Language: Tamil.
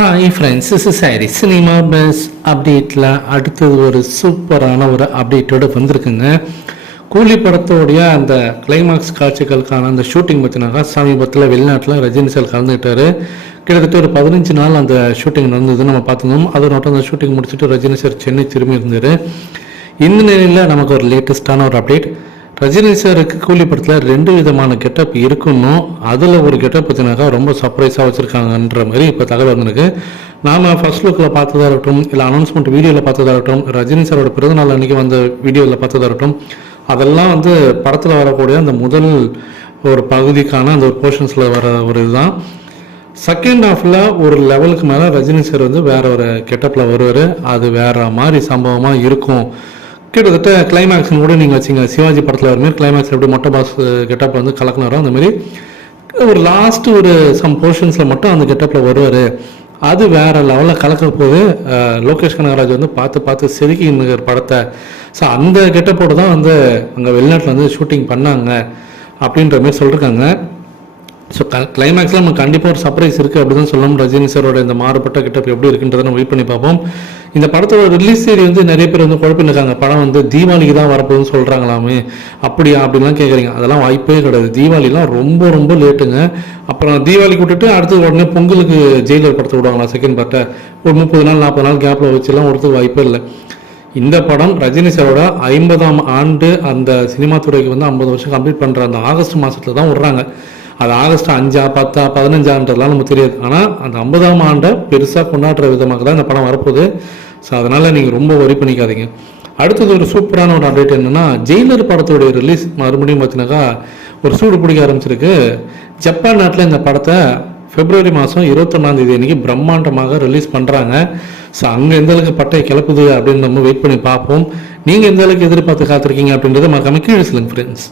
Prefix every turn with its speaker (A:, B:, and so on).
A: Hi friends is sorry cinema buzz அப்டேட்டில் அடுத்தது ஒரு சூப்பரான ஒரு அப்டேட்டோட வந்திருக்குங்க. கூலி படத்தோடைய அந்த கிளைமாக்ஸ் காட்சிகளுக்கான அந்த ஷூட்டிங் பற்றினாக்கா சமீபத்தில் வெளிநாட்டில் ரஜினி சார் கலந்துக்கிட்டாரு கிட்டத்தட்ட ஒரு பதினஞ்சு நாள் அந்த ஷூட்டிங் நடந்தது நம்ம பார்த்துருந்தோம். அதை மட்டும் அந்த ஷூட்டிங் முடிச்சுட்டு ரஜினி சார் சென்னை திரும்பி இருந்தார். இந்த நிலையில் நமக்கு ஒரு லேட்டஸ்டான ஒரு அப்டேட் ரஜினி சாருக்கு கூலி படத்தில் ரெண்டு விதமான கெட்டப் இருக்குன்னு அதில் ஒரு கெட்டப் பார்த்தினாக்கா ரொம்ப சர்ப்ரைஸாக வச்சுருக்காங்கன்ற மாதிரி இப்போ தகவல் வந்திருக்கு. நாம் ஃபர்ஸ்ட் லுக்கில் பார்த்ததா இருக்கட்டும் இல்லை அனௌன்ஸ்மெண்ட் வீடியோவில் பார்த்ததா இருக்கட்டும் ரஜினி சாரோட பிறந்தநாள் அன்றைக்கி வந்த வீடியோவில் பார்த்ததா இருக்கட்டும் அதெல்லாம் வந்து படத்தில் வரக்கூடிய அந்த முதல் ஒரு பகுதிக்கான அந்த ஒரு போர்ஷன்ஸில் வர ஒரு இதுதான். செகண்ட் ஹாஃபில் ஒரு லெவலுக்கு மேலே ரஜினி சார் வந்து வேற ஒரு கெட்டப்பில் வருவார். அது வேற மாதிரி சம்பவமாக இருக்கும். கிட்டத்தட்ட கிளைமேக்ஸ்னு கூட நீங்கள் வச்சிங்க. சிவாஜி படத்தில் வரமாரி கிளைமேக்ஸ் எப்படி மொட்டை பாஸ் கெட்டப் வந்து கலக்குனாரோ அந்த மாதிரி. ஒரு லாஸ்ட் ஒரு சம் போர்ஷன்ஸில் மட்டும் அந்த கெட்டப்பில் வருவார். அது வேற லெவலில் கலக்கிற போது லோகேஷ் கனகராஜ் வந்து பார்த்து பார்த்து செதுக்கி இருக்கிற படத்தை. ஸோ அந்த கெட்டப்போடு தான் வந்து அங்கே வெளிநாட்டில் வந்து ஷூட்டிங் பண்ணாங்க அப்படின்ற மாதிரி சொல்லியிருக்காங்க ஸோ க கிளைமேக்ஸில் நம்ம கண்டிப்பாக ஒரு சர்ப்ரைஸ் இருக்குது அப்படி தான் சொல்லணும் ரஜினி சாரோட இந்த மாறுபட்ட கிட்டப் எப்படி இருக்குன்றதை நம்ம வெயிட் பண்ணி பார்ப்போம். இந்த படத்தோட ரிலீஸ் தேதி வந்து நிறைய பேர் வந்து குழப்பம் இருக்காங்க படம் வந்து தீபாவளிக்கு தான் வரப்போகுதுன்னு சொல்கிறாங்களாமே அப்படியா அப்படின்லாம் கேட்குறீங்க அதெல்லாம் வாய்ப்பே கிடையாது. தீபாவளிலாம் ரொம்ப ரொம்ப லேட்டுங்க அப்புறம் தீபாவளிக்கு விட்டுட்டு அடுத்து உடனே பொங்கலுக்கு ஜெயிலர் படத்தை விடுவாங்களா செகண்ட் பார்ட்டை ஒரு முப்பது நாள் நாற்பது நாள் கேப்பில் வச்சுலாம் ஒருத்தர் வாய்ப்பே இல்லை. இந்த படம் ரஜினி சாரோட ஐம்பதாம் ஆண்டு அந்த சினிமா துறைக்கு வந்து ஐம்பது வருஷம் கம்ப்ளீட் பண்ணுற அந்த ஆகஸ்ட் மாதத்தில் தான் விட்றாங்க. அது ஆகஸ்ட் அஞ்சா பத்தா பதினஞ்சான்றதுலாம் நமக்கு தெரியாது. ஆனால் அந்த ஐம்பதாம் ஆண்டை பெருசாக கொண்டாடுற விதமாக தான் இந்த படம் வரப்போகுது. ஸோ அதனால் நீங்கள் ரொம்ப ஒரி பண்ணிக்காதீங்க. அடுத்தது ஒரு சூப்பரான ஒரு அப்டேட் என்னென்னா ஜெயிலர் படத்தோடைய ரிலீஸ் மறுபடியும் பார்த்தீங்கன்னாக்கா ஒரு சூடு பிடிக்க ஆரம்பிச்சிருக்கு. ஜப்பான் நாட்டில் இந்த படத்தை பிப்ரவரி மாதம் இருபத்தொன்னாந்தேதி அன்றைக்கி பிரம்மாண்டமாக ரிலீஸ் பண்ணுறாங்க ஸோ அங்கே எந்த அளவுக்கு பட்டை கிளப்புது அப்படின்னு நம்ம வெயிட் பண்ணி பார்ப்போம். நீங்கள் எந்த அளவுக்கு எதிர்பார்த்து காத்திருக்கீங்க அப்படின்றத மறக்காம கீழே சொல்லுங்கள் ஃப்ரெண்ட்ஸ்